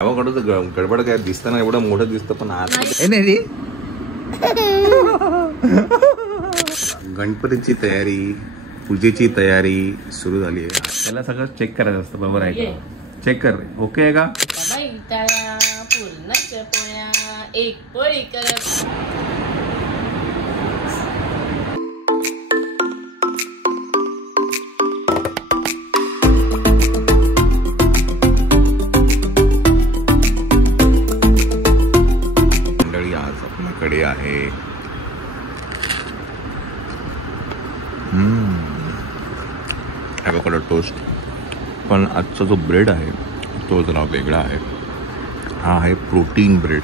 गडबड काय दिसताना एवढं मोठं दिसतं पण आज नाही. गणपतीची तयारी, पूजेची तयारी सुरू झाली आहे. त्याला सगळं चेक करायचं असतं. बरोबर आहे का? चेक कर. ओके आहे का? पूर्णाच्या पोळ्या एक पोळी करत. कडे आहे ॲवोकाडो टोस्ट. पण आजचा जो ब्रेड आहे तो जरा वेगळा आहे. हा आहे प्रोटीन ब्रेड.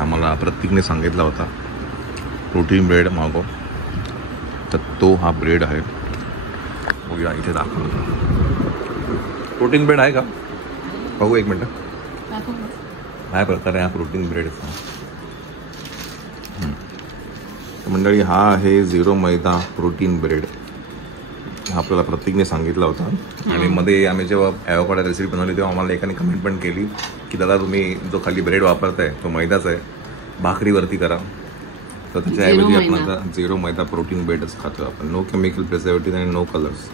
आम्हाला प्रत्येकने सांगितला होता प्रोटीन ब्रेड मागव, तर तो हा ब्रेड आहे. बघूया इथे दाखवतो. प्रोटीन ब्रेड आहे का बघू एक मिनटं. काय प्रकार आहे हा प्रोटीन ब्रेडचा. मंडळी हा आहे 0 मैदा प्रोटीन ब्रेड. हा आपल्याला प्रत्येकने सांगितला होता. आणि मध्ये आम्ही जेव्हा ॲवोकाडो रेसिपी बनवली तेव्हा आम्हाला एकाने कमेंट पण केली की दादा तुम्ही जो खाली ब्रेड वापरताय तो मैदाच आहे, भाकरीवरती करा. तर त्याच्याऐवजी आपण आता 0 मैदा प्रोटीन ब्रेडच खातो आपण. नो केमिकल प्रिझर्वेटिव्ह आणि नो कलर्स.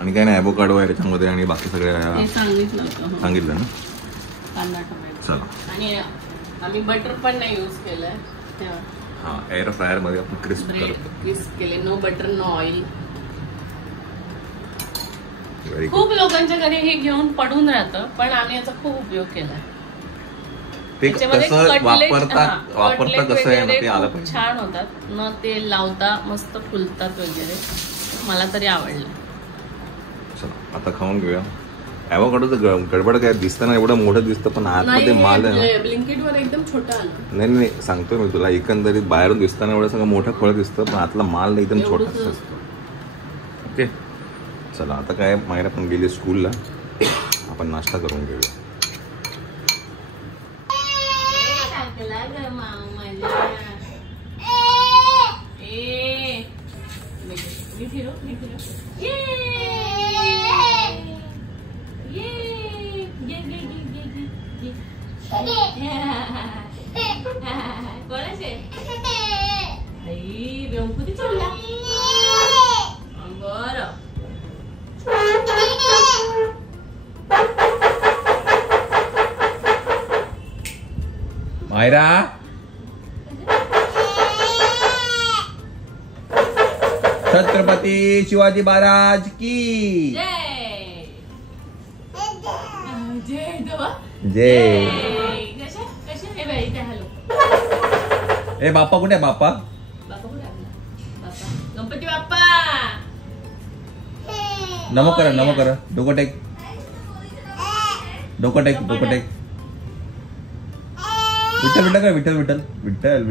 आणि काय नाही, ॲवोकाडो आहे त्याच्यामध्ये आणि बाकी सगळ्या सांगितलं ना. चला. आम्ही बटर पण नाही यूज केलंय. हा, एअर फ्रायर मध्ये आपण क्रिस्प केले. No butter no oil. खूप लोकांच्या घरी हे घेऊन पडून राहतं, पण आम्ही याचा खूप उपयोग केलाय. वापरता कसं आहे ना, ते आलं पाहिजे. छान होतात न, ते लावता मस्त फुलतात वगैरे. मला तरी आवडलं. चला आता खाऊन घेऊया. ॲवोकाडोचं गडबड काय दिसताना एवढं मोठं दिसतं पण आतमध्ये माल आहे ना. ब्लिंकिट वर एकदम छोटा आला. नाही सांगतोय मी तुला. एकंदरीत बाहेरून दिसताना एवढं सगळं मोठं फळ दिसतं पण आतला माल एकदम छोटाच असतो. ओके चला आता काय, मायरा पण गेली स्कूलला. आपण नाश्ता करून घेऊया. मायरा छत्रपती शिवाजी महाराज की जय. ए बाप्पा कुठे आहे? बाप्पा गणपती बाप्पा नमो करा. डोकं टेक. विठ्ठल.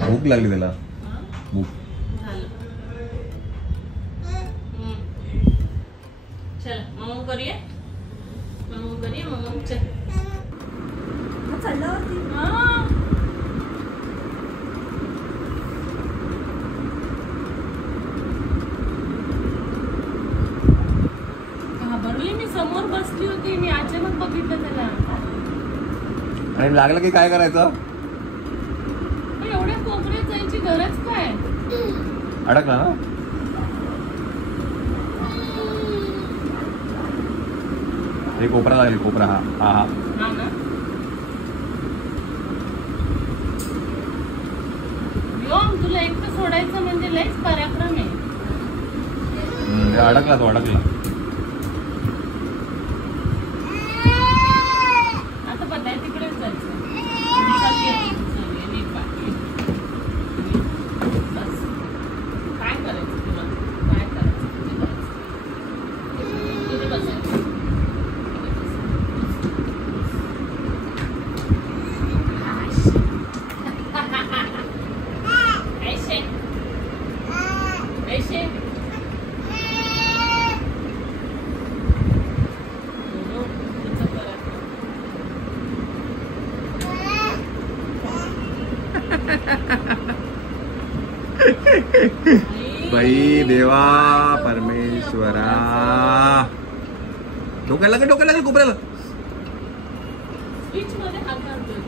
भूक लागली त्याला. भूक चल मग करूया. घाबरली मी. समोर बसली होती मी, अचानक बघितलं त्याला. आणि लागलं की काय करायचं? एवढ्या कोपऱ्यात जायची गरज काय? अडकला ना. हे कोपरा लागेल. कोपरा हा तुला एकटं सोडायचं म्हणजे लयच पराक्रम आहे. अडकला तो. आता पता आहे तिकडेच जायचं. काय करायचं तुला? काय करायचं? तिथे बसायचं. बाई देवा परमेश्वरा. डोक्याला कोपऱ्याला. स्विच मध्ये हात घालतोय तो.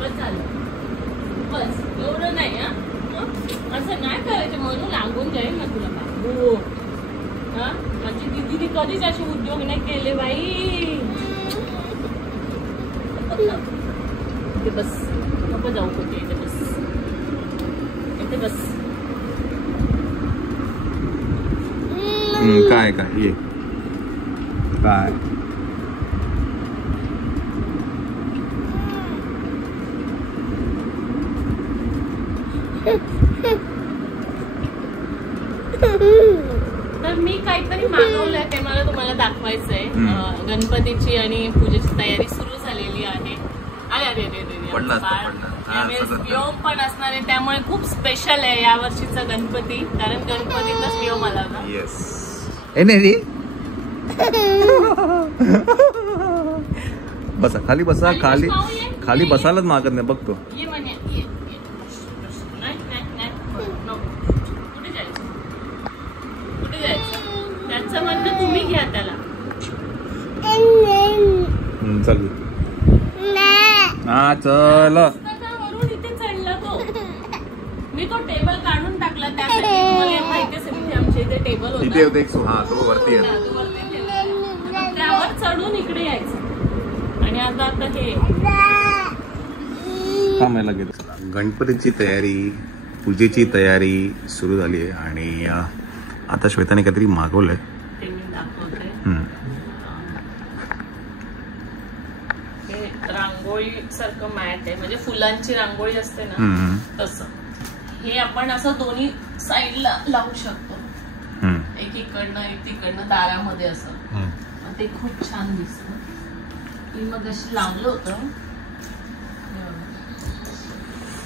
बस झालं. बस एवढं नाही हा. असं नाही करायचं म्हणून लागून जाईल ना तुला बाबू. हा माझी दीदीने कधीच असे उद्योग नाही केले बाई. इथे बस नको जाऊ कुठे. इथे बस इथे बस. काय ये काय तर मी काहीतरी मागवलंय ते मला तुम्हाला दाखवायचंय. गणपतीची आणि पूजेची तयारी सुरू झालेली आहे. अरे व्हिडिओ पण असणार आहे त्यामुळे खूप स्पेशल आहे या वर्षीचा गणपती. कारण गणपतीचाच व्हिडिओ मला ना. बसा खाली बसा. खाली बसायलाच मागत नाही बघतो. ये म्हणे ये. कुठे जायचं त्याचं म्हणणं तुम्ही घ्या त्याला. चल हा चल. वरून इथे चढला तो. मी तो टेबल काढून टाकला त्यासाठी. तुम्हाला माहिती असेल इथे आमच्या इथे टेबल होता. इथे होते तो वरती आहे. त्यावर चढून इकडे यायचं. आणि आता हे कामाला गेलो. गणपतीची तयारी पूजेची तयारी सुरू झाली आहे. आणि आता श्वेताने काहीतरी मागवलंय ते मी दाखवते. हे रांगोळी सारखं मॅट आहे. म्हणजे फुलांची रांगोळी असते ना तसं. हे आपण असं दोन्ही साईडला लावू शकतो. एक इकडनं एक तिकडनं दारामध्ये असं. ते खूप छान दिसतं. मी मग अशी लावलं होतं.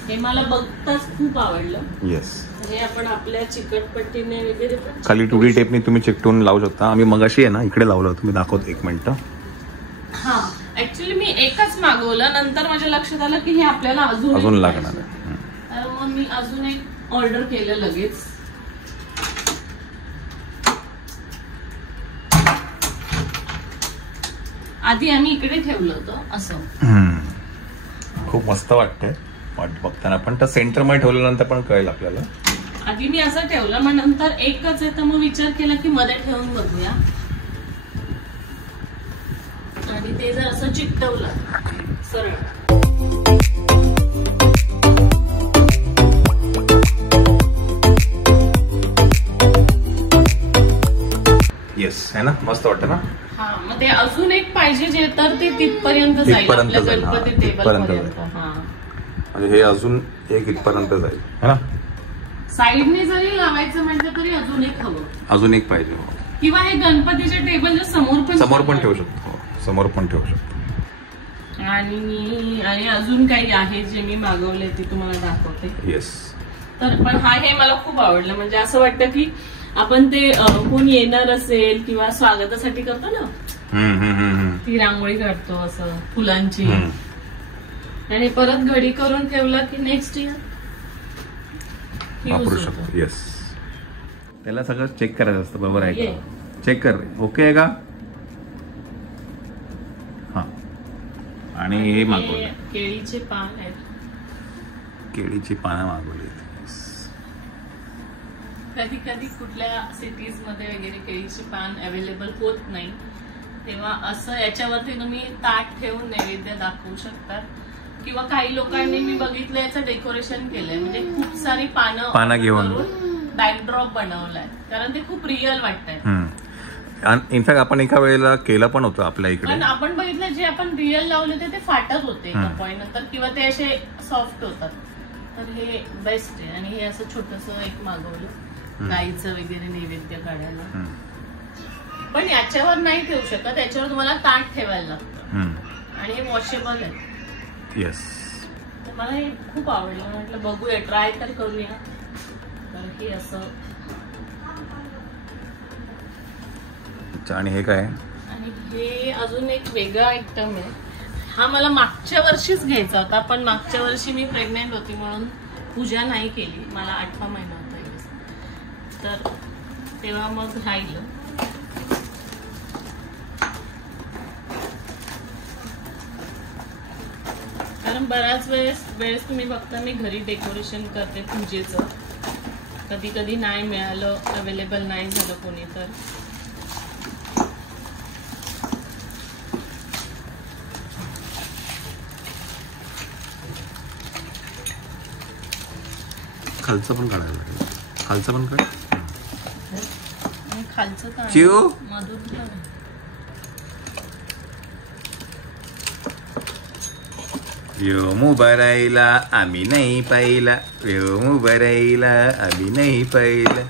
हे मला बघताच खूप आवडलं. येस. हे आपण आपल्या चिकटपट्टीने वगैरे पण खाली 2D टेपने तुम्ही चिकटून लावू शकता. आम्ही मगाशी आहे ना इकडे लावलं होतं. मी दाखवतो 1 मिनिट. हा ऍक्च्युली मी एकच मागवलं. नंतर माझ्या लक्षात आलं की हे आपल्याला अजून लागणार आहे. तर मग मी अजून एक ऑर्डर केलं लगेच. आधी आम्ही इकडे ठेवलं होतं असं. खूप मस्त वाटतंय बघताना. पण तर सेंटर मध्ये ठेवल्यानंतर पण कळेल आपल्याला. आधी मी असं ठेवलं मग नंतर एकच आहे तर मग विचार केला की मध्ये ठेवून बघूया. आणि ते जर असं चिकटवलं सरळ. येस आहे ना मस्त वाटतं ना. हा मग ते अजून एक पाहिजे जे तर ते तिथपर्यंत जाईल आपल्या गणपती टेबल पर्यंत. म्हणजे हे अजून एक इथपर्यंत जाईल है ना. साईडने जरी लावायचं म्हटलं तरी अजून एक हवं. अजून एक पाहिजे. किंवा हे गणपतीच्या टेबलच्या समोर पण ठेवू शकतो. समोर पण ठेवू शकतो. आणि अजून काही आहे जे मी मागवले ते तुम्हाला दाखवते. येस. तर पण हे मला खूप आवडलं. म्हणजे असं वाटतं की आपण ते कोण येणार असेल किंवा स्वागतासाठी करतो ना ती रांगोळी काढतो असं फुलांची. आणि परत घडी करून ठेवलं की नेक्स्ट इयर वापरू शकतो. येस. त्याला सगळं चेक करायचं असतं. बरोबर आहे. चेक कर. ओके आहे का. हा. आणि हे मागवलं केळीचे पान आहेत. केळीची पानं मागवली. कधी कधी कुठल्या सिटीज मध्ये वगैरे केळीचे पान अवेलेबल होत नाही तेव्हा असं याच्यावरती तुम्ही ताट ठेवून नैवेद्य दाखवू शकता. किंवा काही लोकांनी मी बघितलं याचं डेकोरेशन केलंय. म्हणजे खूप सारी पानं घेऊन बॅकड्रॉप बनवलाय. कारण ते खूप रिअल वाटतंय. इनफॅक्ट आपण एका वेळेला केलं पण होतं आपल्या इकडे. पण आपण बघितलं जे आपण रिअल लावले ते फाटत होते पॉइंट नंतर किंवा ते असे सॉफ्ट होतात. तर हे बेस्ट आहे. आणि हे असं छोटस एक मागवलं गाईचं वगैरे नैवेद्य काढायला. पण याच्यावर नाही ठेवू शकत. याच्यावर तुम्हाला ताट ठेवायला लागतं. आणि हे वॉशेबल आहे. येस. मला हे खूप आवडलं. म्हटलं बघूया ट्राय तर करूया. तर हे असं. आणि हे काय. आणि हे अजून एक वेगळा आयटम आहे. हा मला मागच्या वर्षीच घ्यायचा होता, पण मागच्या वर्षी मी प्रेग्नेंट होती म्हणून पूजा नाही केली. मला 8वा महिना होता तर तेव्हा मग राहिलं. कारण बऱ्याच वेळेस तुम्ही बघता मी घरी डेकोरेशन करते पूजेचं. कधी कधी नाही मिळालं, अवेलेबल नाही झालं कोणी तर खालचं पण काढायला लागेल. खालचं पण काढ. खालचं काय चिव मधून व्योम भरायला आम्ही नाही पाहिला, व्योम भरायला आम्ही नाही पाहिला,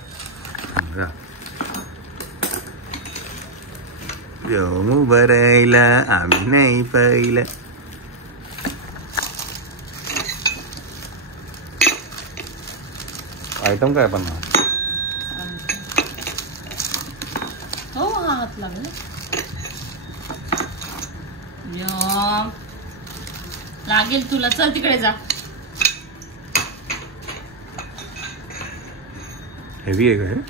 व्योम भरायला आम्ही नाही पाहिला. आयटम काय पण हो हात लागला. लागेल तुला, चल तिकडे जा. हेवी आहे का?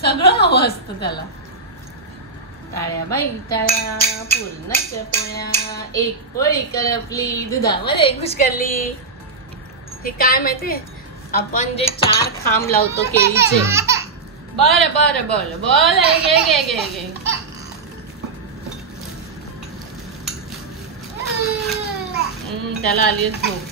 सगळं हवं असतं त्याला. टाळ्या बाई टाळ्या, पुरणाच्या पोळ्या, एक पोळी करपली दुधामध्ये घुसकरली. हे काय माहितीये, आपण जे 4 खांब लावतो केळीचे. बर बर बर बर घे घे घे घे. त्याला आली झोप.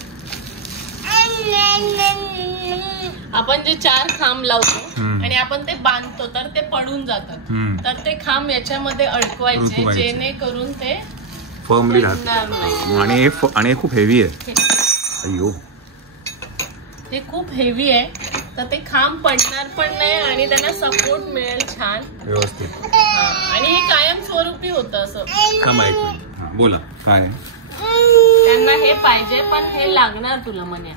आपण जे 4 खांब लावतो आणि आपण ते बांधतो तर ते पडून जातात. तर ते खांब याच्यामध्ये अडकवायचे जेणेकरून ते फर्मली राहतात. आणि खूप हेवी आहे. अय्यो, ते खूप हेवी आहे तर ते खांब पडणार पण नाही आणि त्यांना सपोर्ट मिळेल छान व्यवस्थित. आणि हे कायम स्वरूपी होतं असं. बोला काय त्यांना हे पाहिजे पण हे लागणार तुला म्हणे.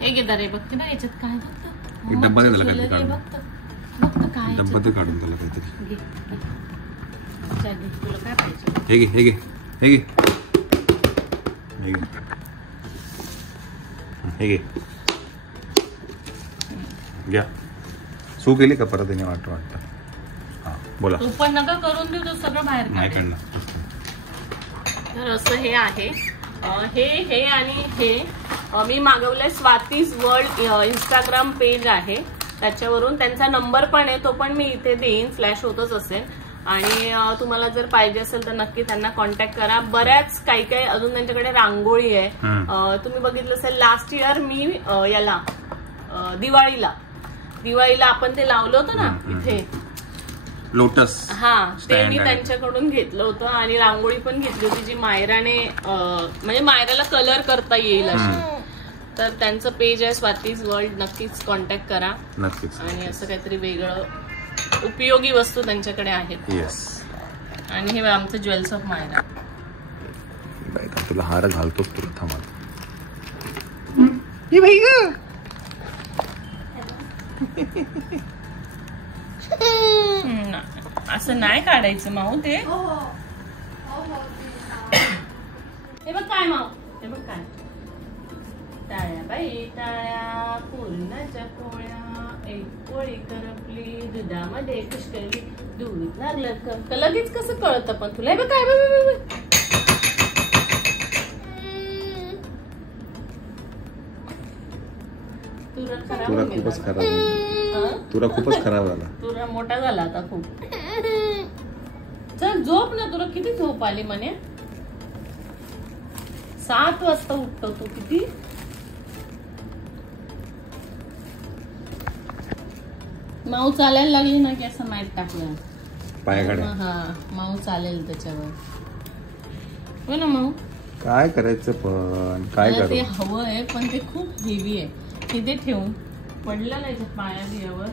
हे घे दरे बघते ना याच्यात काय बघतं. डब्बा दे त्याला काहीतरी काढून. बघतं काय डब्बा ते काढून त्याला काहीतरी. घे तुला काय पाहिजे. हे घे हे घे हे घे हे घे हे घे घ्या. सू केली का परत येणे वाटतं. हा बोला. तू पण नका करून देऊ, तर सगळं बाहेर नाही काढेल. काढणार. तर असं हे आहे. हे आणि हे मी मागवलंय. स्वातीज वर्ल्ड इंस्टाग्राम पेज आहे, त्याच्यावरून त्यांचा नंबर पण आहे, तो पण मी इथे देईन, फ्लॅश होतच असेल. आणि तुम्हाला जर पाहिजे असेल तर नक्की त्यांना कॉन्टॅक्ट करा. बऱ्याच काही काही अजून त्यांच्याकडे रांगोळी आहे. तुम्ही बघितलं असेल लास्ट इयर मी याला दिवाळीला आपण ते लावलं होतं ना इथे लोटस. हा, ते मी त्यांच्याकडून घेतलं होतं आणि रांगोळी पण घेतली होती जी मायराने म्हणजे मायराला कलर करता येईल अशी. तर त्यांचं पेज आहे स्वातीज वर्ल्ड, नक्कीच कॉन्टॅक्ट करा. नक्कीच. आणि असं काहीतरी वेगळं उपयोगी वस्तू त्यांच्याकडे आहेत. येस. आणि हे आमचं ज्वेल्स ऑफ मायरा. तुला हार घालतोच तुला. थांबा. असं नाही काढायचं माऊ ते. हे बघ काय माऊ, हे बघ काय. टाळ्या बाई टाळ्या, पुरणाच्या पोळ्या, एक पोळी करपली दुधामध्ये घुसकरली, दूध लागलं का. लगेच कसं कळतं पण तुला. हे बघ काय. तुला खूपच खराब झाला. तुला खूपच खराब झाला. तुला मोठा झाला आता खूप. चल झोप ना, तुला किती झोप आली म्हणे. 7 वाजता उठतो तू. किती माऊ चालायला लागली ना की असं माहीत टाकलं पायाकडे. हा माऊ चालेल त्याच्यावर. हो ना माऊ. काय करायचं पण काय मला ते करू. हवं आहे पण ते खूप हेवी आहे. तिथे ठेवून पडलं नाही पाया बियावर.